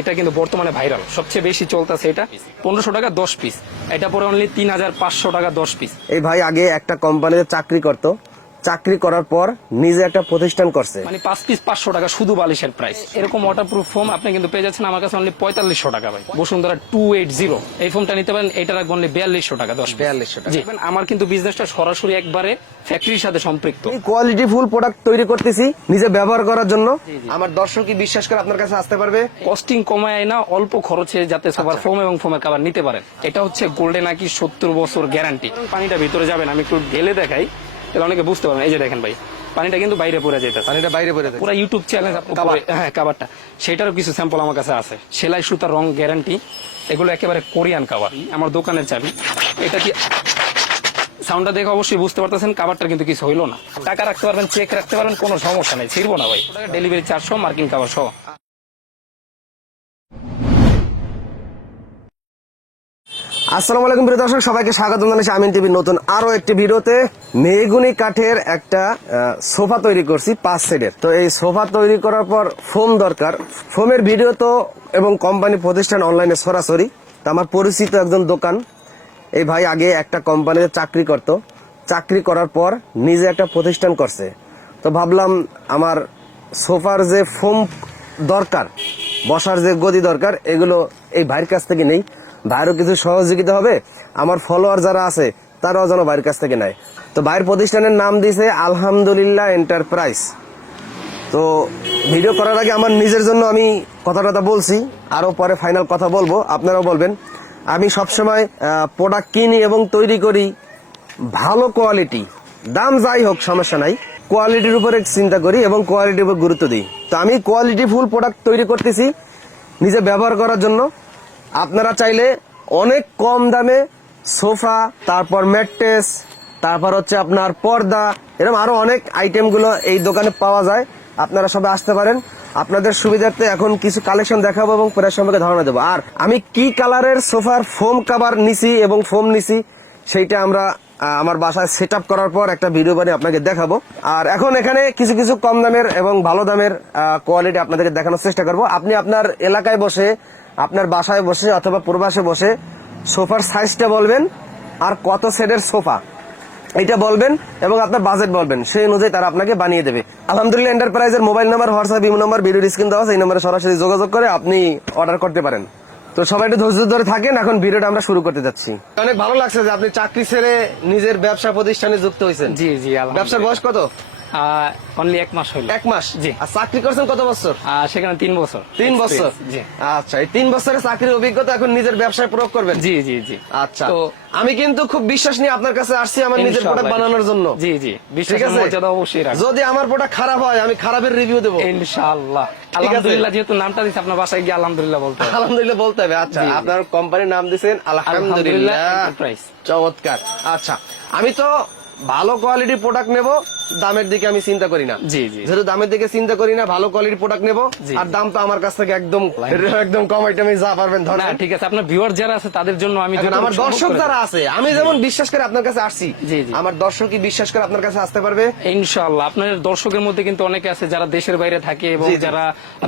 এটা কিন্তু বর্তমানে ভাইরাল, সবচেয়ে বেশি চলতেছে এটা 1500 টাকা 10 পিস, এটা পরে অনলি 3500 টাকা 10 পিস। এই ভাই আগে একটা কোম্পানিতে চাকরি করতো, চাকরি করার পর নিজে একটা প্রতিষ্ঠান করছে, মানে 5 পিস 500 টাকা শুধু বালিশের প্রাইস। এরকম ওয়াটারপ্রুফ ফোম আপনি কিন্তু পেয়ে যাচ্ছেন আমার কাছে অনলি 4500 টাকা ভাই। বসুন্ধরা 280 এই ফোমটা নিতে পারেন, এটা রাখবেন অনলি 4200 টাকা 10 4200 টাকা। জি, আমার কিন্তু বিজনেসটা সরাসরি একবারে ফ্যাক্টরির সাথে সম্পৃক্ত। এই কোয়ালিটি ফুল প্রোডাক্ট তৈরি করতেছি নিজে ব্যবহার করার জন্য। আমার দর্শকই বিশ্বাস করে আপনার কাছে আসতে পারবে। কস্টিং কমায় না, অল্প খরচে যাতে সবার ফোম এবং ফোমের কাভার নিতে পারেন। এটা হচ্ছে গোল্ডেন আকি 70 বছর গ্যারান্টি। পানিটা ভিতরে যাবেন, আমি একটু ঢেলে দেখাই, তাহলে অনেকে বুঝতে পারবেন। এই যে দেখেন ভাই, পানিটা কিন্তু বাইরে পড়ে যেতেছে, পানিটা বাইরে পড়ে যায়। পুরো ইউটিউব চ্যানেল হ্যাঁ কাভারটা, সেটারও কিছু স্যাম্পল আমার কাছে আছে। সেলাই সুতার রং গ্যারান্টি, এগুলো একেবারে কোরিয়ান কাভার। আমার দোকানের চাবি। এটা কি সাউন্ডটা দেখে অবশ্যই বুঝতে পারতেছেন কাভারটা কিন্তু কিছু হইলো না। টাকা রাখতে পারবেন, চেক রাখতে পারবেন, কোনো সমস্যা নেই, ছিড়বো না ভাই। ডেলিভারি চার্জ সহ, মার্কিং কাভার সহ। আসসালামু আলাইকুম প্রিয় দর্শক, সবাইকে স্বাগত জানাচ্ছি আমিন টিভির নতুন আরো একটি ভিডিওতে। মেহগুনি কাঠের একটা সোফা তৈরি করছি 5 সেটের। তো এই সোফা তৈরি করার পর ফোম দরকার। ফোমের ভিডিও তো এবং কোম্পানি প্রতিষ্ঠান অনলাইনে সরাসরি। তো আমার পরিচিত একজন দোকান, এই ভাই আগে একটা কোম্পানিতে চাকরি করত, চাকরি করার পর নিজে একটা প্রতিষ্ঠান করছে। তো ভাবলাম আমার সোফার যে ফোম দরকার, বসার যে গদি দরকার, এগুলো এই ভাইয়ের কাছ থেকে নেই। ভাইয়েরও কিছু সহযোগিতা হবে, আমার ফলোয়ার যারা আছে তারাও যেন ভাইয়ের কাছ থেকে নেয়। তো ভাইয়ের প্রতিষ্ঠানের নাম দিয়েছে আলহামদুলিল্লাহ এন্টারপ্রাইজ। তো ভিডিও করার আগে আমার নিজের জন্য আমি কথাটা বলছি, আরো পরে ফাইনাল কথা বলবো, আপনারাও বলবেন। আমি সবসময় প্রোডাক্ট কিনি এবং তৈরি করি ভালো কোয়ালিটি, দাম যাই হোক সমস্যা নাই, কোয়ালিটির উপরে চিন্তা করি এবং কোয়ালিটির উপর গুরুত্ব দিই। তো আমি কোয়ালিটি ফুল প্রোডাক্ট তৈরি করতেছি নিজে ব্যবহার করার জন্য। আপনারা চাইলে অনেক কম দামে সোফা, তারপর ম্যাট্রেস, তারপর হচ্ছে আপনার পর্দা, এরকম আরো অনেক আইটেম গুলো এই দোকানে পাওয়া যায়। আপনারা সবাই আসতে পারেন। আপনাদের সুবিধার্থে এখন কিছু কালেকশন দেখাবো এবং প্রাইস সম্পর্কে ধারণা দেবো। আর আমি কি কালারের সোফার ফোম কাভার নিছি এবং ফোম নিছি সেইটা আমরা আমার বাসায় সেট আপ করার পর একটা ভিডিও বানিয়ে আপনাকে দেখাবো। আর এখন এখানে কিছু কিছু কম দামের এবং ভালো দামের কোয়ালিটি আপনাদেরকে দেখানোর চেষ্টা করবো। আপনি আপনার এলাকায় বসে, আপনার বাসায় বসে অথবা প্রবাসে বসে সোফার সাইজটা বলবেন আর কত সেটের সোফা এটা বলবেন এবং আপনার বাজেট বলবেন, সেই অনুযায়ী তারা আপনাকে বানিয়ে দেবে। আলহামদুলিল্লাহ এন্টারপ্রাইজের mobile number, WhatsApp imo number, video screen দেওয়া আছে, এই নাম্বারে সরাসরি যোগাযোগ করে আপনি অর্ডার করতে পারেন। তো সবাই একটু ধৈর্য ধরে থাকেন, এখন ভিডিওটা আমরা শুরু করতে যাচ্ছি। অনেক ভালো লাগছে যে আপনি চাকরি ছেড়ে নিজের ব্যবসা প্রতিষ্ঠানে যুক্ত হয়েছেন। জি জি, ব্যবসার বয়স কত? অনলি 1 মাস হইল। 1 মাস? জি। আর চাকরি করছেন কত বছর? সেখানে 3 বছর। 3 বছর? জি। আচ্ছা, এই 3 বছরের চাকরির অভিজ্ঞতা এখন নিজের ব্যবসায় প্রয়োগ করবেন? জি জি জি। আচ্ছা, তো আমি কিন্তু খুব বিশ্বাস নিয়ে আপনার কাছে আসছি আমার নিজের প্রোডাক্ট বানানোর জন্য। জি জি, বিশ্বাসের মর্যাদা অবশ্যই রাখবেন। যদি আমার প্রোডাক্ট খারাপ হয় আমি খারাপের রিভিউ দেবো ইনশাআল্লাহ। আলহামদুলিল্লাহ, যেহেতু নামটা দিছি আপনার বাসায় গিয়ে আলহামদুলিল্লাহ বলতে হবে। আলহামদুলিল্লাহ বলতে হবে। আচ্ছা, আপনার কোম্পানির নাম দিয়েছেন আলহামদুলিল্লাহ এন্টারপ্রাইজ। চমৎকার। আচ্ছা, আমি তো ভালো কোয়ালিটির প্রোডাক্ট নেব, দামের দিকে আমি চিন্তা করি না। জি জি, যেহেতু দামের দিকে চিন্তা করি না, ভালো কোয়ালিটির প্রোডাক্ট নেব। আর দাম তো আমার কাছ থেকে একদম একদম কম আইটেমে যা পারবেন ধরেন। না ঠিক আছে, আপনার ভিউয়ার যারা আছে তাদের জন্য আমি, আমার দর্শক যারা আছে, আমি যেমন বিশ্বাস করে আপনার কাছে আসছি, জি জি, আমার দর্শকই বিশ্বাস করে আপনার কাছে আসতে পারবে ইনশাআল্লাহ। আপনার দর্শকের মধ্যে কিন্তু অনেকে আছে যারা দেশের বাইরে থাকে এবং যারা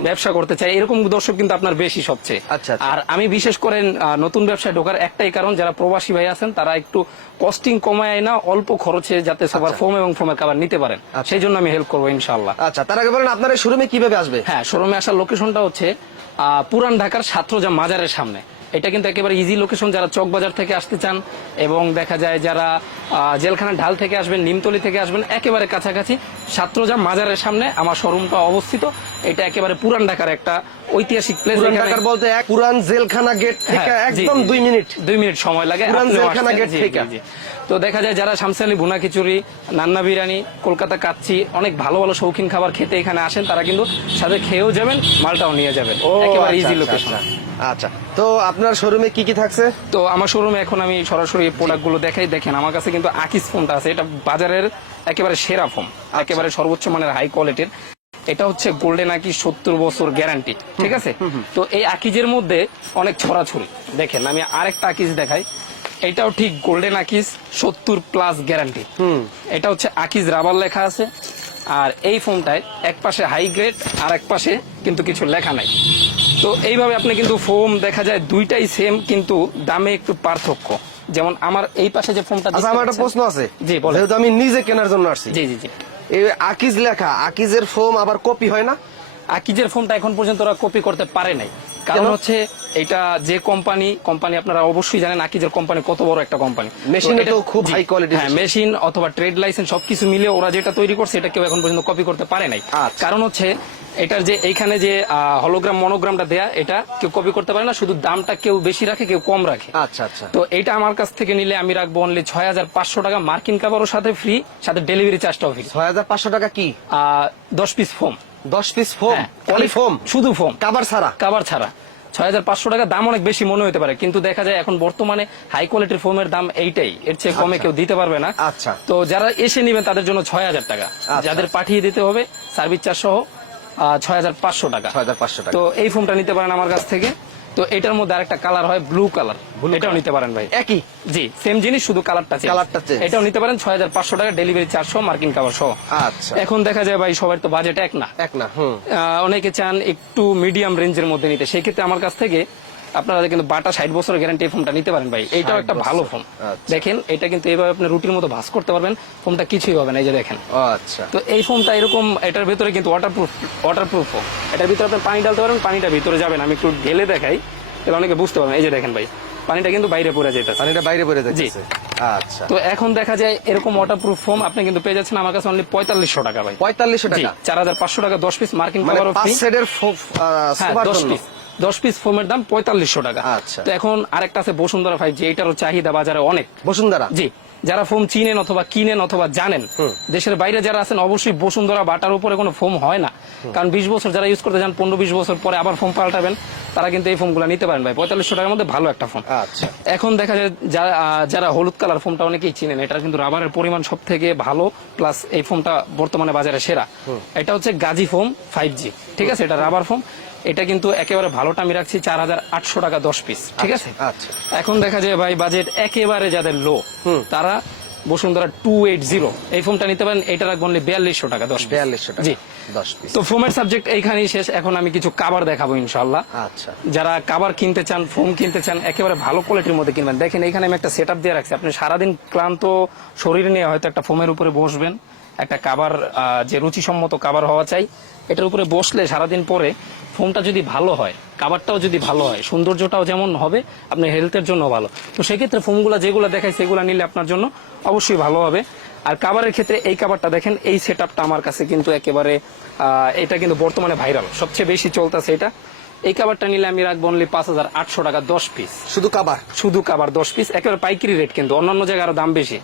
ব্যবসা করতে চায়, এরকম দর্শক কিন্তু আপনার বেশি সবচেয়ে। আচ্ছা, আর আমি বিশেষ করে নতুন ব্যবসায় ঢোকার একটাই কারণ, যারা প্রবাসী ভাই আছেন তারা একটু কস্টিং কমায় না, অল্প খরচে যাতে সবার ফোম এবং ফোমের কাভার নিতে পারেন, সেই জন্য আমি হেল্প করবো ইনশাআল্লাহ। আচ্ছা, তার আগে বলেন আপনার এই শোরুমে কিভাবে আসবে? হ্যাঁ, শোরুমে আসার লোকেশনটা হচ্ছে পুরান ঢাকার ছাত্রজা মাজারের সামনে। এটা কিন্তু একেবারে ইজি লোকেশন, যারা চক বাজার থেকে আসতে চান এবং দেখা যায় যারা জেলখানা ঢাল থেকে আসবেন, নিমতলি থেকে আসবেন, একেবারে কাছাকাছি ছাত্রজা মাজারের সামনে আমার শোরুমটা অবস্থিত। এটা একেবারে পুরান ঢাকার একটা ঐতিহাসিক প্লেস। পুরান ঢাকার বলতে পুরান জেলখানা গেট থেকে একদম 2 মিনিট সময় লাগে পুরান জেলখানা গেট থেকে। তো দেখা যায় যারা শামসালি ভুনা খিচুড়ি, নান্না বিরিয়ানি, কলকাতা কাচ্চি, অনেক ভালো ভালো শৌখিন খাবার খেতে এখানে আসেন, তারা কিন্তু সাথে খেয়েও যাবেন, মালটাও নিয়ে যাবেন। একেবারে ইজি লোকেশন। আচ্ছা, তো আপনার শোরুমে কি কি থাকছে? তো আমার শোরুমে এখন আমি সরাসরি প্রোডাক্ট গুলো দেখাই। দেখেন আমার কাছে কিন্তু আকিজ ফোমটা আছে, এটা বাজারের একেবারে সেরা ফোম, একেবারে সর্বোচ্চ মানের হাই কোয়ালিটির। এটা হচ্ছে গোল্ডেন আকি 70 বছর গ্যারান্টি, ঠিক আছে? তো এই আকিজের মধ্যে অনেক ছড়াছড়ি। দেখেন আমি আরেকটা আকিজ দেখাই, এটাও ঠিক গোল্ডেন আকিজ 70+ গ্যারান্টি। এটা হচ্ছে আকিজ রাবার লেখা আছে। আর এই ফোমটায় এক পাশে হাই গ্রেড আর এক পাশে কিন্তু কিছু লেখা নাই। তো এইভাবে আপনি কিন্তু ফোম দেখা যায় দুইটাই সেম, কিন্তু দামে একটু পার্থক্য। যেমন আমার এই পাশে যে ফোমটা আচ্ছা, আমার একটা প্রশ্ন আছে। জি, বলেন। যেহেতু আমি নিজে কেনার জন্য আসছি, জি জি জি। এই আকিজ লেখা, আকিজের ফোম আবার কপি হয় না? আকিজের ফোনটা এখন পর্যন্ত ওরা কপি করতে পারে নাই, কারণ কেন? হচ্ছে এটা যে কোম্পানি আপনারা অবশ্যই জানেন আকিজের কোম্পানি কত বড় একটা কোম্পানি। মেশিনে তো খুব হাই কোয়ালিটি। হ্যাঁ, মেশিন অথবা ট্রেড লাইসেন্স সবকিছু মিলে ওরা যেটা তৈরি করছে এটা কেউ এখন পর্যন্ত কপি করতে পারে নাই। আচ্ছা। কারণ হচ্ছে এটার যে এইখানে যে হলোগ্রাম মনোগ্রামটা দেয়া, এটা কেউ কপি করতে পারে না, শুধু দামটা কেউ বেশি রাখে কেউ কম রাখে। আচ্ছা আচ্ছা। তো এইটা আমার কাছ থেকে নিলে আমি রাখবো অনলি 6500 টাকা, মার্কিন কাভারও সাথে ফ্রি, সাথে ডেলিভারি চার্জটাও ফ্রি। 6500 টাকা কি? 10 পিস ফোম। 10 piece foam? হ্যাঁ, পলি ফোম? শুধু ফোম, কাভার ছাড়া? কাভার ছাড়া। 6500 টাকা দাম অনেক বেশি মনে হতে পারে, কিন্তু দেখা যায় এখন বর্তমানে হাই কোয়ালিটির ফোমের দাম এইটাই, এর চেয়ে কমে কেউ দিতে পারবে না। আচ্ছা। তো যারা এসে নেবেন তাদের জন্য 6000 টাকা, যাদের পাঠিয়ে দিতে হবে সার্ভিস চার্জ সহ 6500 টাকা। 6500 টাকা। তো এই ফোমটা নিতে পারেন আমার কাছ থেকে। তো এটার মধ্যে আরেকটা কালার হয় ব্লু কালার, এটাও নিতে পারেন ভাই। একই? জি, সেম জিনিস, শুধু কালারটা চেঞ্জ। এটাও নিতে পারেন 6500 টাকা, ডেলিভারি চার্জ সহ, মার্কিন কাভার সহ। আচ্ছা। এখন দেখা যায় ভাই সবার তো বাজেট এক না। অনেকে চান একটু মিডিয়াম রেঞ্জের মধ্যে নিতে, সেই ক্ষেত্রে আমার কাছ থেকে আপনারা কিন্তু বাটা 60 বছরের গ্যারান্টি ফোমটা নিতে পারেন ভাই। এইটাও একটা ভালো ফোম। দেখেন এটা কিন্তু এইভাবে আপনি রুটির মতো ভাঁজ করতে পারবেন, ফোমটা কিছুই হবে না, এই যে দেখেন। আচ্ছা। তো এই ফোমটা এরকম, এটার ভিতরে কিন্তু ওয়াটারপ্রুফ ফোম। এটার ভিতরে আপনি পানি ডালতে পারবেন, পানিটা ভিতরে যাবে না। আমি একটু ঢেলে দেখাই, তাহলে অনেকে বুঝতে পারবেন। এই যে দেখেন ভাই, পানিটা কিন্তু বাইরে পড়ে যেতেছে। পানিটা বাইরে পড়ে যাচ্ছে। আচ্ছা। তো এখন দেখা যায় এরকম ওয়াটারপ্রুফ ফোম আপনি কিন্তু পেয়ে যাচ্ছেন আমার কাছে অনলি 4500 টাকা ভাই। 4500 টাকা? 4500 টাকা, 10 পিস মার্কিন মানে কাভার ফ্রি। 5 সেটের সোফার 10 জন্য? পিস 10 পিস ফোমের দাম 4500 টাকা। আচ্ছা। তো এখন আরেকটা আছে বসুন্ধরা 5G, এটারও চাহিদা বাজারে অনেক। বসুন্ধরা? জি। যারা ফোম চিনেন অথবা কিনেন অথবা জানেন, দেশের বাইরে যারা আছেন অবশ্যই বসুন্ধরা বাটার উপরে কোনো ফোম হয় না, কারণ 20 বছর যারা ইউজ করতে যান, 15-20 বছর পরে আবার ফোম পাল্টাবেন, তারা কিন্তু এই ফোমগুলো নিতে পারেন ভাই। 4500 টাকার মধ্যে ভালো একটা ফোম। আচ্ছা। এখন দেখা যায় যারা হলুদ কালার ফোমটা অনেকেই চিনেন, এটা কিন্তু রাবারের পরিমাণ সব থেকে ভালো, প্লাস এই ফোমটা বর্তমানে বাজারে সেরা। এটা হচ্ছে গাজী ফোম 5G, ঠিক আছে? এটা রাবার ফোম। এটা কিন্তু একেবারে ভালোটা আমি রাখছি 4800 টাকা 10 পিস, ঠিক আছে? আচ্ছা। এখন দেখা যায় ভাই বাজেট একেবারে যাদের লো, তারা বসুন্ধরা 280 এই ফোমটা নিতে পারেন। এটা রাখবো অনলি 4200 টাকা 10 পিস। 4200 টাকা? জি, 10 পিস। তো ফোমের সাবজেক্ট এইখানেই শেষ। এখন আমি কিছু কাভার দেখাবো ইনশাআল্লাহ। আচ্ছা। যারা কাভার কিনতে চান, ফোম কিনতে চান, একেবারে ভালো কোয়ালিটির মধ্যে কিনবেন। দেখেন এখানে আমি একটা সেটআপ দিয়ে রাখছি। আপনি সারাদিন ক্লান্ত শরীর নিয়ে হয়তো একটা ফোমের উপরে বসবেন, একটা কাভার যে রুচিসম্মত কাভার হওয়া চাই, এটার উপরে বসলে সারাদিন পরে ফোমটা যদি ভালো হয়, কাভারটাও যদি ভালো হয়, সৌন্দর্যটাও যেমন হবে, আপনার হেলথের জন্য ভালো। তো সেক্ষেত্রে ফোমগুলো যেগুলো দেখাই সেগুলো নিলে আপনার জন্য অবশ্যই ভালো হবে। আর কাভারের ক্ষেত্রে এই কাভারটা দেখেন, এই সেটআপটা আমার কাছে কিন্তু একেবারে এটা কিন্তু বর্তমানে ভাইরাল, সবচেয়ে বেশি চলতেছে এটা। এই কাভারটা নিলে আমি রাখবো অনলি 5800 টাকা 10 পিস। শুধু কাভার? শুধু কাভার 10 পিস, একেবারে পাইকারি রেট, কিন্তু অন্যান্য জায়গায় আরো দাম বেশি।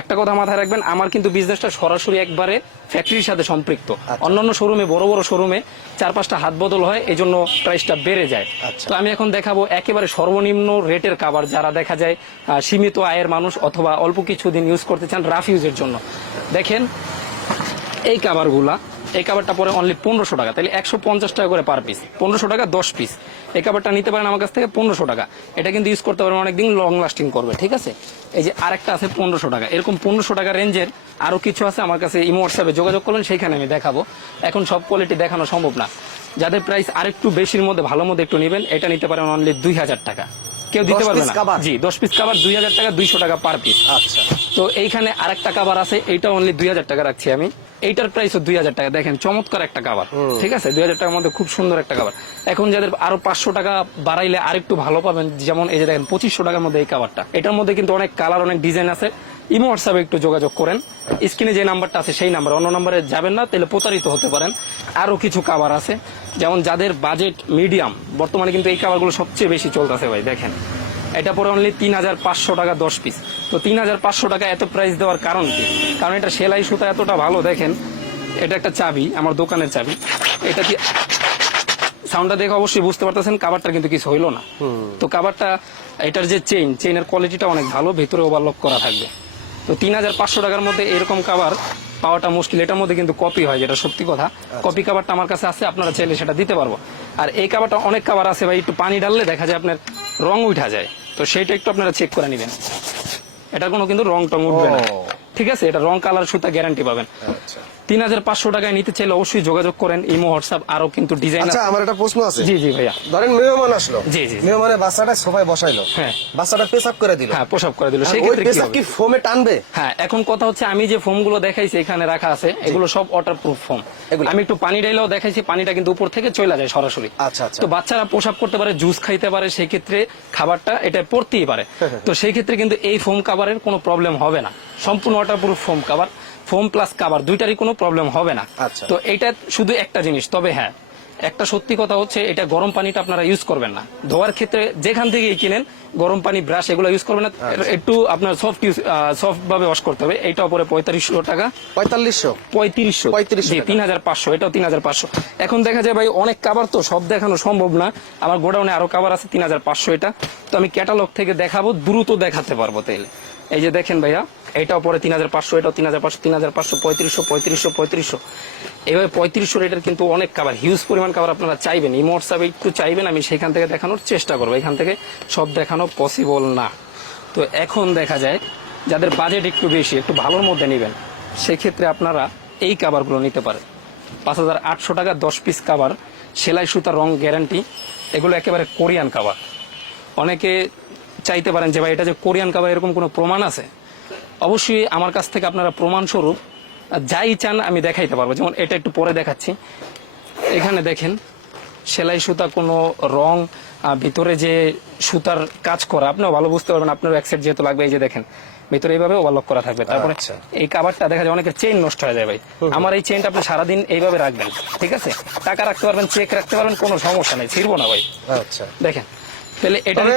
একটা কথা মাথায় রাখবেন, আমার কিন্তু বিজনেসটা সরাসরি একবারে ফ্যাক্টরির সাথে সম্পৃক্ত। অন্যান্য শোরুমে, বড় বড় শোরুমে 4-5টা হাত বদল হয়, এই জন্য প্রাইসটা বেড়ে যায়। তো আমি এখন দেখাবো একেবারে সর্বনিম্ন রেটের কাভার, যারা দেখা যায় সীমিত আয়ের মানুষ অথবা অল্প কিছুদিন ইউজ করতে চান রাফ ইউজের জন্য। দেখেন এই কাভারগুলা, এই কাভারটা পরে অনলি 1500 টাকা, তাহলে 150 টাকা করে পার পিস। 1500 টাকা 10 পিস। এই কাভারটা নিতে পারেন আমার কাছ থেকে 1500 টাকা। এটা কিন্তু ইউজ করতে পারেন অনেকদিন, লং লাস্টিং করবে, ঠিক আছে? এই যে আরেকটা আছে 1500 টাকা, এরকম 1500 টাকা রেঞ্জের আরো কিছু আছে। আমার কাছে ইমো হোয়াটসঅ্যাপে যোগাযোগ করবেন, সেইখানে আমি দেখাবো। এখন সব কোয়ালিটি দেখানো সম্ভব না। যাদের প্রাইস আরেকটু বেশির মধ্যে, ভালো মধ্যে একটু নেবেন, এটা নিতে পারেন অনলি 2000 টাকা। কেউ দিতে পারবে না। জি, 10 পিস কাভার 2000 টাকা, 200 টাকা পার পিস। আচ্ছা। তো এইখানে আরেকটা কাভার আছে, এইটা অনলি 2000 টাকা রাখছি আমি। এইটার প্রাইসও 2000 টাকা। দেখেন চমৎকার একটা কাভার, ঠিক আছে? 2000 টাকার মধ্যে খুব সুন্দর একটা কাভার। এখন যাদের আরো 500 টাকা বাড়াইলে আরেকটু ভালো পাবেন, যেমন এই যে দেখেন 2500 টাকার মধ্যে এই কাভারটা। এটার মধ্যে কিন্তু অনেক কালার, অনেক ডিজাইন আছে। ইমো হোয়াটসঅ্যাপে একটু যোগাযোগ করেন, স্ক্রিনে যে নাম্বারটা আছে সেই নাম্বার, অন্য নাম্বারে যাবেন না, তাহলে প্রতারিত হতে পারেন। আরো কিছু কাভার আছে, যেমন যাদের বাজেট মিডিয়াম, বর্তমানে কিন্তু এই কাভারগুলো সবচেয়ে বেশি চলতেছে ভাই। দেখেন এটা পরে অনলি 3500 টাকা 10 পিস। তো 3500 টাকা এত প্রাইস দেওয়ার কারণ কি? কারণ এটা সেলাই সুতা এতটা ভালো। দেখেন এটা একটা চাবি, আমার দোকানের চাবি। এটা কি সাউন্ডটা দেখে অবশ্যই বুঝতে পারতেছেন কাভারটা কিন্তু কিছু হইলো না। তো কাভারটা, এটার যে চেইনের কোয়ালিটিটা অনেক ভালো, ভিতরে ওভারলক করা থাকবে। তো 3500 টাকার মধ্যে এরকম কাভার পাওয়াটা মুশকিল। এটার মধ্যে কিন্তু কপি হয়, যেটা সত্যি কথা। কপি কাভারটা আমার কাছে আছে, আপনারা চাইলে সেটা দিতে পারবো। আর এই কাভারটা, অনেক কাভার আছে ভাই, একটু পানি ঢাললে দেখা যায় আপনার রং উঠা যায়, তো সেইটা একটু আপনারা চেক করে নেবেন। এটার কোনো কিন্তু রং টং উঠবে না, ঠিক আছে? এটা রং কালার সুতা গ্যারান্টি পাবেন। 3,500 টাকায় নিতে চাইলে অবশ্যই যোগাযোগ করেন। ইমো, হোয়াটসঅ্যাপ, আরো কিন্তু ডিজাইন আচ্ছা আছে। আমার একটা প্রশ্ন আছে। জি জি ভাইয়া। ধরেন মেহমান আসলো, জি, জি। মেহমানের বাচ্চাটা সোফায় বসাইলো, হ্যাঁ। বাচ্চাটা পেশাব করে দিল, হ্যাঁ, পোশাক করে দিল, আর সেই ওই ক্ষেত্রে কি পেশাব হবে? কি ফোমে টানবে? হ্যাঁ, এখন কথা হচ্ছে আমি যে ফোম গুলো দেখাইছি এখানে রাখা আছে, এগুলো সব ওয়াটারপ্রুফ ফোম। এগুলো? আমি একটু পানি ঢাইলেও দেখাইছি, পানিটা কিন্তু উপর থেকে চলে যায় সরাসরি। আচ্ছা, আচ্ছা। তো বাচ্চারা পোশাক করতে পারে, জুস খাইতে পারে, সেই ক্ষেত্রে খাবারটা এটা পড়তেই পারে। তো সেই ক্ষেত্রে কিন্তু এই ফোম কাভারের কোনো প্রবলেম হবে না। সম্পূর্ণ waterproof foam cover, foam plus cover দুইটারই কোনো প্রবলেম হবে না। আচ্ছা। তো এটা শুধু একটা জিনিস, তবে হ্যাঁ একটা সত্যি কথা হচ্ছে এটা গরম পানিটা আপনারা ইউজ করবেন না। ধোয়ার ক্ষেত্রে যেখান থেকে কিনেন গরম পানি, ব্রাশ এগুলো ইউজ করবেন না। একটু আপনার সফট ভাবে ওয়াশ করতে হবে। এটা উপরে 4500 টাকা। 4500? 3500 জি, 3500, এটাও 3500। এখন দেখা যায় ভাই অনেক কাভার তো সব দেখানো সম্ভব না, আমার গোডাউনে আরো কাভার আছে 3500 এটা। তো আমি ক্যাটালগ থেকে দেখাবো, দ্রুত দেখাতে পারবো তাইলে। এই যে দেখেন ভাইয়া, এটাও পরে 3500, এটাও 3500, 3500, 3500, 3500। এভাবে 3500 রেটের কিন্তু অনেক কাভার, হিউজ পরিমাণ কাভার আপনারা চাইবেন, ইমো হোয়াটসঅ্যাপে একটু চাইবেন, আমি সেখান থেকে দেখানোর চেষ্টা করবো। এখান থেকে সব দেখানো পসিবল না। তো এখন দেখা যায় যাদের বাজেট একটু বেশি, একটু ভালোর মধ্যে নেবেন, সেক্ষেত্রে আপনারা এই কাভারগুলো নিতে পারেন। 5800 টাকা 10 পিস কাভার, সেলাই সুতা, রং গ্যারান্টি। এগুলো একেবারে কোরিয়ান কাভার। অনেকে চাইতে পারেন যে ভাই এটা যে কোরিয়ান কাভার, এরকম কোনো প্রমাণ আছে? অবশ্যই আমার কাছ থেকে আপনারা প্রমাণস্বরূপ যাই চান আমি দেখাইতে পারবো। যেমন এটা একটু পরে দেখাচ্ছি। এখানে দেখেন সেলাই সুতা, কোনো রং, ভিতরে যে সুতার কাজ করা, আপনিও ভালো বুঝতে পারবেন, আপনার এক সেট যেহেতু লাগবে। এই যে দেখেন ভিতরে এইভাবে ওভারলক করা থাকবে। তারপরে আচ্ছা। এই কাভারটা দেখা যায় অনেকের চেইন নষ্ট হয়ে যায় ভাই, আমার এই চেইনটা আপনি সারাদিন এইভাবে রাখবেন, ঠিক আছে? টাকা রাখতে পারবেন, চেক রাখতে পারবেন, কোনো সমস্যা নেই, ছিড়বো না ভাই। আচ্ছা। দেখেন তাহলে এটা তবে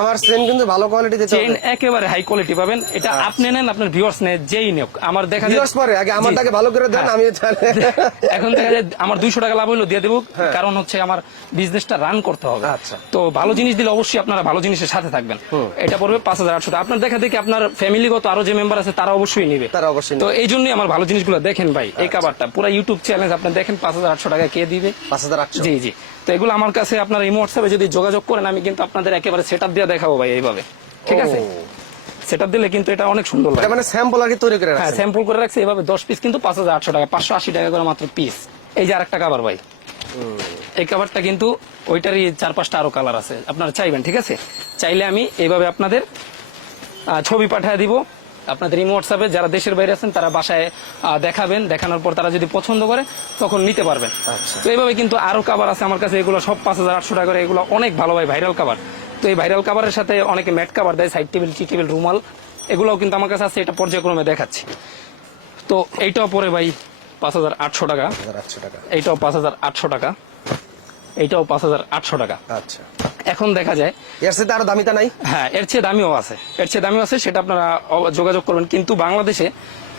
আমার চেন কিন্তু ভালো কোয়ালিটি দিতে চেইন হবে। একেবারে হাই কোয়ালিটি পাবেন। এটা আপনি নেন, আপনার ভিউয়ার্স নেন, যেই নেক। আমার দেখা যায় ভিউয়ার্স পরে আগে আমারটাকে ভালো করে দেন, আমি তাহলে এখন দেখা যায় আমার 200 টাকা লাভ হইলো দিয়ে দেবো, কারণ হচ্ছে আমার বিজনেসটা রান করতে হবে। আচ্ছা। তো ভালো জিনিস দিলে অবশ্যই আপনারা ভালো জিনিসের সাথে থাকবেন। এটা পড়বে 5800 টাকা। আপনার দেখা দেখি আপনার ফ্যামিলিগত আরো যে মেম্বার আছে তারা অবশ্যই নেবে। তারা অবশ্যই তো নেবে। এই জন্যই আমার ভালো জিনিসগুলো দেখেন ভাই। এই কাভারটা পুরো ইউটিউব চ্যালেঞ্জ, আপনি দেখেন 5800 টাকা কে দিবে? 5800? জি জি। তো এগুলো আমার কাছে আপনার ইমো হোয়াটসঅ্যাপে যদি যোগাযোগ করেন, আমি কিন্তু আপনাদের একেবারে সেটআপ দিয়ে দেখাবো ভাই এইভাবে, ঠিক আছে? সেটআপ দিলে কিন্তু এটা অনেক সুন্দর লাগে। এটা মানে স্যাম্পল আর কি তৈরি করে হ্যাঁ, রাখছেন? স্যাম্পল করে রাখছে এইভাবে 10 পিস কিন্তু 5800 টাকা, 580 টাকা করে মাত্র পিস। এই যে আরেকটা কাভার ভাই, এই কাভারটা কিন্তু ওইটারই 4-5টা আরো কালার আছে, আপনারা চাইবেন, ঠিক আছে? চাইলে আমি এইভাবে আপনাদের ছবি পাঠিয়ে দিব আপনাদের ইমো হোয়াটসঅ্যাপে। যারা দেশের বাইরে আছেন তারা বাসায় দেখাবেন, দেখানোর পর তারা যদি পছন্দ করে তখন নিতে পারবেন। আচ্ছা। তো এইভাবে কিন্তু আরো কাভার আছে আমার কাছে, এগুলো সব 5800 টাকা করে। এগুলো অনেক ভালো ভাই, ভাইরাল কাভার। তো এই ভাইরাল কাভারের সাথে অনেকে ম্যাট কাভার দেয়, সাইড টেবিল, টি টেবিল, রুমাল, এগুলোও কিন্তু আমার কাছে আছে। এটা পর্যায়ক্রমে দেখাচ্ছি। তো এইটাও পরে ভাই 5800 টাকা, 5800 টাকা। এইটাও 5800 টাকা, এইটাও 5800 টাকা। আচ্ছা। এখন দেখা যায় এর সাথে আরো দামিটা নাই? হ্যাঁ, এর চেয়ে দামিও আছে, এর চেয়ে দামিও আছে, সেটা আপনারা যোগাযোগ করবেন। কিন্তু বাংলাদেশে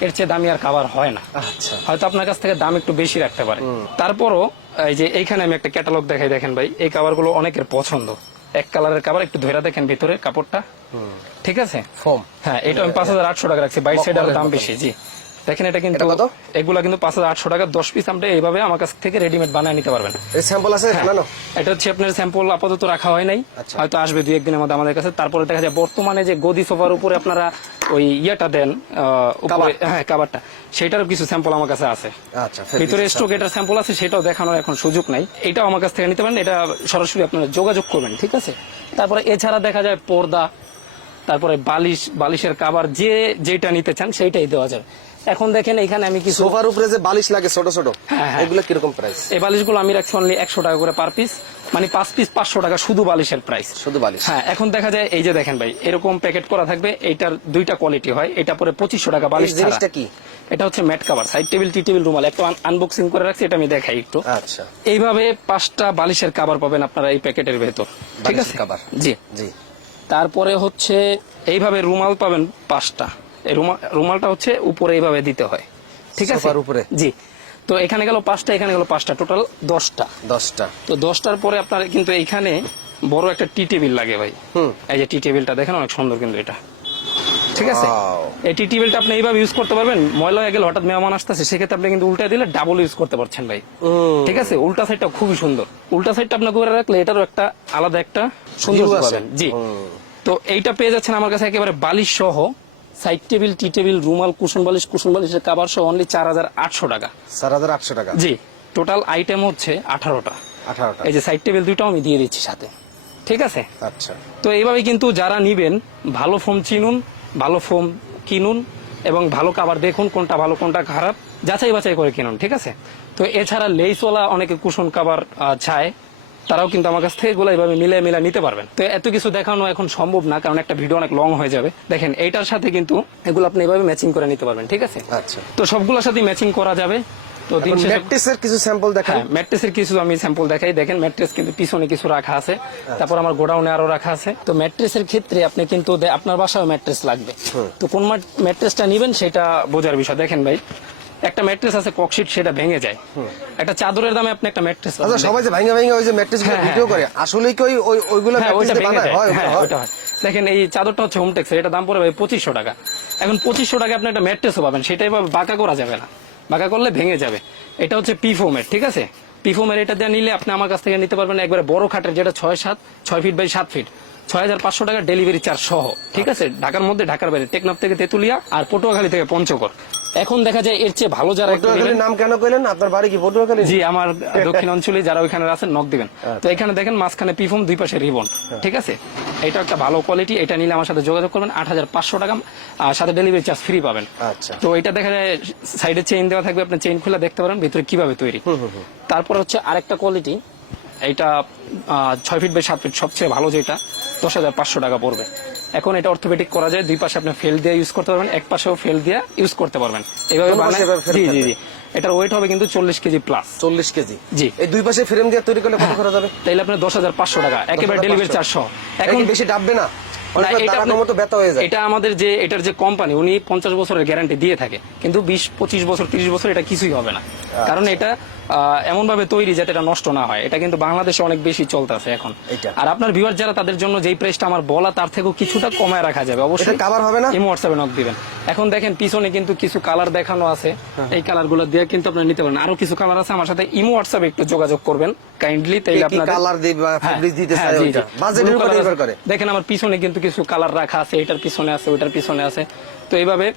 এর চেয়ে দামি আর কাভার হয় না। আচ্ছা। হয়তো আপনার কাছ থেকে দাম একটু বেশি রাখতে পারে। তারপরও এই যে এইখানে আমি একটা ক্যাটালগ দেখাই, দেখেন ভাই, এই কাভারগুলো অনেকের পছন্দ। এক কালারের কাভার, একটু ধরে দেখেন ভিতরে কাপড়টা, ঠিক আছে? ফোম? হ্যাঁ, এটা আমি 5800 টাকা রাখছি। 22 সাইড দাম বেশি। জি দেখেন, এটা কিন্তু এটা কত? এগুলা কিন্তু 5800 টাকা 10 পিস। আপনি এইভাবে আমার কাছ থেকে রেডিমেড বানায় নিতে পারবেন। এই স্যাম্পল আছে বানানো? এটা হচ্ছে আপনার স্যাম্পল আপাতত রাখা হয় নাই, আচ্ছা। হয়তো আসবে 2-1 দিনের মধ্যে আমাদের কাছে। তারপরে দেখা যায় বর্তমানে যে গদি সোফার উপরে আপনারা ওই ইয়েটা দেন, উপরে, হ্যাঁ কাভারটা, সেটারও কিছু স্যাম্পল আমার কাছে আছে। আচ্ছা। ভিতরে স্টক এটার স্যাম্পল আছে, সেটাও দেখানোর এখন সুযোগ নাই। এটাও আমার কাছ থেকে নিতে পারেন, এটা সরাসরি আপনারা যোগাযোগ করবেন, ঠিক আছে? তারপরে এছাড়া দেখা যায় পর্দা, তারপরে বালিশ, বালিশের কাভার, যে যেটা নিতে চান সেইটাই দেওয়া যাবে। এখন দেখেন এখানে আমি কিছু সোফার উপরে যে বালিশ লাগে ছোট ছোট, হ্যাঁ, হ্যাঁ। এগুলো কিরকম প্রাইস? এই বালিশগুলো আমি রাখছি অনলি 100 টাকা করে পার পিস, মানে 5 পিস 500 টাকা শুধু বালিশের প্রাইস। শুধু বালিশ? হ্যাঁ। এখন দেখা যায় এই যে দেখেন ভাই, এরকম প্যাকেট করা থাকবে, এইটার দুইটা কোয়ালিটি হয়। এটা পরে 2500 টাকা বালিশ এই ছাড়া। জিনিসটা কি? এটা হচ্ছে ম্যাট কাভার, সাইড টেবিল, টি টেবিল, রুমাল। একটা আনবক্সিং করে রাখছি, এটা আমি দেখাই একটু। আচ্ছা। এইভাবে 5টা বালিশের কাভার পাবেন আপনারা এই প্যাকেটের ভেতর, ঠিক আছে? কভার? জি জি। তারপরে হচ্ছে এইভাবে রুমাল পাবেন 5টা। এই রুমালটা হচ্ছে উপরে এইভাবে দিতে হয়, ঠিক আছে? সোফার উপরে? জি। তো এখানে গেল 5টা, এখানে গেল 5টা, টোটাল 10টা। 10টা। তো 10টার পরে আপনার কিন্তু এইখানে বড় একটা টি টেবিল লাগে ভাই। এই যে টি টেবিলটা দেখেন, অনেক সুন্দর কিন্তু এটা, ঠিক আছে? Wow! এই টি টেবিলটা আপনি এইভাবে ইউজ করতে পারবেন। ময়লা হয়ে গেলে হঠাৎ মেহমান আসতেছে, সেক্ষেত্রে আপনি কিন্তু উল্টা দিলে ডাবল ইউজ করতে পারছেন ভাই, ঠিক আছে? উল্টা সাইডটা খুবই সুন্দর। উল্টা সাইডটা আপনি করে রাখলে এটারও একটা আলাদা একটা সুন্দর View আছে। পাবেন। জি। তো এইটা পেয়ে যাচ্ছেন আমার কাছে একেবারে বালিশ সহ সাইড টেবিল, টি টেবিল, রুমাল, কুশন বালিশের কাভার সহ অনলি 4800 টাকা। 4800 টাকা। জি, টোটাল আইটেম হচ্ছে 18টা। 18টা। এই যে সাইড টেবিল দুইটাও আমি দিয়ে দিচ্ছি সাথে, ঠিক আছে? আচ্ছা। তো এইভাবে কিন্তু যারা নিবেন, ভালো ফোম চিনুন, ভালো ফোম কিনুন এবং ভালো কাভার দেখুন কোনটা ভালো কোনটা খারাপ, যাচাই বাছাই করে কিনুন, ঠিক আছে? তো এছাড়া লেসওয়ালা অনেকে কুশন কাভার চায়, তারাও কিন্তু আমার কাছ থেকে এগুলো এইভাবে মিলে নিতে পারবেন। তো এত কিছু দেখানো এখন সম্ভব না, কারণ একটা ভিডিও অনেক লং হয়ে যাবে। দেখেন এইটার সাথে কিন্তু এগুলো আপনি এইভাবে ম্যাচিং করে নিতে পারবেন, ঠিক আছে? আচ্ছা। তো সবগুলোর সাথে ম্যাচিং করা যাবে। তো দিন শেষে ম্যাট্রেসের কিছু স্যাম্পল দেখান। হ্যাঁ, ম্যাট্রেসের কিছু আমি স্যাম্পল দেখাই। দেখেন ম্যাট্রেস কিন্তু পিছনে কিছু রাখা আছে, তারপর আমার গোডাউনে আরো রাখা আছে। তো ম্যাট্রেসের ক্ষেত্রে আপনি কিন্তু আপনার বাসায় ম্যাট্রেস লাগবে, তো কোন ম্যাট্রেসটা নেবেন সেটা বোঝার বিষয়। দেখেন ভাই, একটা ম্যাট্রেস আছে ককশিট, সেটা ভেঙে যায়। একটা চাদরের দামে আপনি একটা ম্যাট্রেস, আচ্ছা, সবাই যে ভাঙা ওই যে ম্যাট্রেস ভিডিও করে, আসলে কি ওইগুলো ম্যাট্রেস বানায়? হয়, ওটা হয়। দেখেন এই চাদরটা হচ্ছে হোমটেক্স, এটা দাম পড়ে ভাই 2500 টাকা। এখন 2500 টাকা আপনি একটা ম্যাট্রেসও পাবেন, সেটাই বাঁকা করা যাবে না, বাঁকা করলে ভেঙে যাবে। এটা হচ্ছে পি ফোমের, ঠিক আছে? পি ফোমের এটা দিয়ে নিলে আপনি আমার কাছ থেকে নিতে পারবেন একবারে বড় খাটের, যেটা 6 ফিট বাই 7 ফিট, 6500 টাকা ডেলিভারি চার্জ সহ, ঠিক আছে? ঢাকার মধ্যে, ঢাকার বাইরে, টেকনাফ থেকে তেতুলিয়া আর পটুয়াখালী থেকে পঞ্চগড়। এখন দেখা যায় এর চেয়ে ভালো যারা একটু পটুয়াখালীর নাম কেন কইলেন? আপনার বাড়ি কি পটুয়াখালী? জি, আমার দক্ষিণ অঞ্চলে যারা ওইখানে আছেন নক দিবেন। তো এখানে দেখেন মাঝখানে পিফোম, দুই পাশে রিবন, ঠিক আছে? এটা একটা ভালো কোয়ালিটি। এটা নিলে আমার সাথে যোগাযোগ করবেন, 8500 টাকা, আর সাথে ডেলিভারি চার্জ ফ্রি পাবেন। আচ্ছা। তো এটা দেখা যায় সাইডে চেইন দেওয়া থাকবে, আপনি চেইন খুলে দেখতে পারেন ভিতরে কিভাবে তৈরি। তারপর হচ্ছে আরেকটা কোয়ালিটি, এইটা 6 ফিট বাই 7 ফিট, সবচেয়ে ভালো যেটা 10500 টাকা পড়বে। এখন এটা অর্থোপেডিক করা যায়, দুই পাশে আপনি ফেল দিয়ে ইউজ করতে পারবেন, এক পাশেও ফেল দিয়ে ইউজ করতে পারবেন। এইভাবে জি জি জি। এটার ওয়েট হবে কিন্তু 40 কেজি প্লাস। 40 কেজি? জি। এই দুই পাশে ফ্রেম দিয়ে তৈরি করলে কত খরচ হবে? তাইলে আপনার 10500 টাকা একেবারে ডেলিভারি চার্জ সহ। এখন বেশি ডাববে না? এটা আমাদের যে এটার যে কোম্পানি, উনি 50 বছরের গ্যারান্টি দিয়ে থাকে, কিন্তু 20, 25 বছর, 30 বছর এটা কিছুই হবে না। কারণ এটা এমন ভাবে তৈরি যাতে এটা নষ্ট না হয়। এটা কিন্তু বাংলাদেশে অনেক বেশি চলতেছে এখন। আর আপনার ভিউয়ার যারা, তাদের জন্য যেই প্রাইসটা আমার বলা, তার থেকেও কিছুটা কমায় রাখা যাবে অবশ্যই। কভার হবে না? ইমো হোয়াটসঅ্যাপে নক দিবেন। এখন দেখেন পিছনে কিন্তু কিছু কালার দেখানো আছে, এই কালারগুলো দিয়ে কিন্তু আপনি নিতে পারেন। আরো কিছু কালার আছে, আমার সাথে ইমো হোয়াটসঅ্যাপে একটু যোগাযোগ করবেন কাইন্ডলি, তাইলে আপনাদের কালার দিবা, ফেব্রিক দিতে চাই ওইটা বাজেটের উপর নির্ভর করে। দেখেন আমার পিছনে কিন্তু কিছু কালার রাখা আছে, এটার পিছনে আছে, ওইটার পিছনে আছে। তো এইভাবে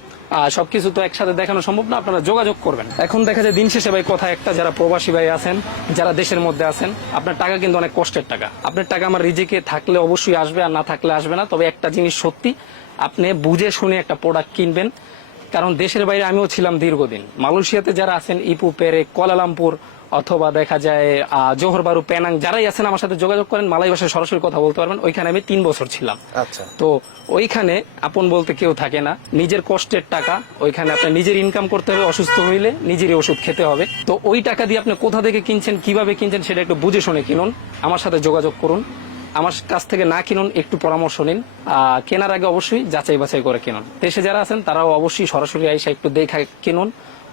সবকিছু তো একসাথে দেখানো সম্ভব না, আপনারা যোগাযোগ করবেন। এখন দেখা যায় দিন শেষে ভাই কথা একটা, যারা প্রবাসী ভাই আছেন, যারা দেশের মধ্যে আছেন, আপনার টাকা কিন্তু অনেক কষ্টের টাকা। আপনার টাকা আমার রিজিকে থাকলে অবশ্যই আসবে, আর না থাকলে আসবে না। তবে একটা জিনিস সত্যি, আপনি বুঝে শুনে একটা প্রোডাক্ট কিনবেন। কারণ দেশের বাইরে আমিও ছিলাম দীর্ঘদিন। মালয়েশিয়াতে যারা আছেন, ইপু, পেরে, কুয়ালালামপুর, অথবা দেখা যায় জোহর বারু, পেনাং, যারাই আছেন আমার সাথে যোগাযোগ করেন, মালয় ভাষায় সরাসরি কথা বলতে পারবেন। ওইখানে আমি 3 বছর ছিলাম। আচ্ছা। তো ওইখানে আপন বলতে কেউ থাকে না, নিজের কষ্টের টাকা, ওইখানে আপনি নিজের ইনকাম করতে হবে, অসুস্থ হইলে নিজেরই ওষুধ খেতে হবে। তো ওই টাকা দিয়ে আপনি কোথা থেকে কিনছেন, কিভাবে কিনছেন, সেটা একটু বুঝে শুনে কিনুন। আমার সাথে যোগাযোগ করুন, আমার কাছ থেকে না কিনুন, একটু পরামর্শ নিন। কেনার আগে অবশ্যই যাচাই বাছাই করে কিনুন। দেশে যারা আছেন তারাও অবশ্যই সরাসরি আইসা একটু দেখা কিনুন,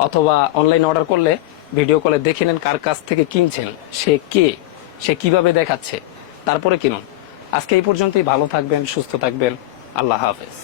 অথবা অনলাইন অর্ডার করলে ভিডিও কলে দেখে নেন কার কাছ থেকে কিনছেন, সে কে, সে কিভাবে দেখাচ্ছে, তারপরে কিনুন। আজকে এই পর্যন্তই। ভালো থাকবেন, সুস্থ থাকবেন। আল্লাহ হাফেজ।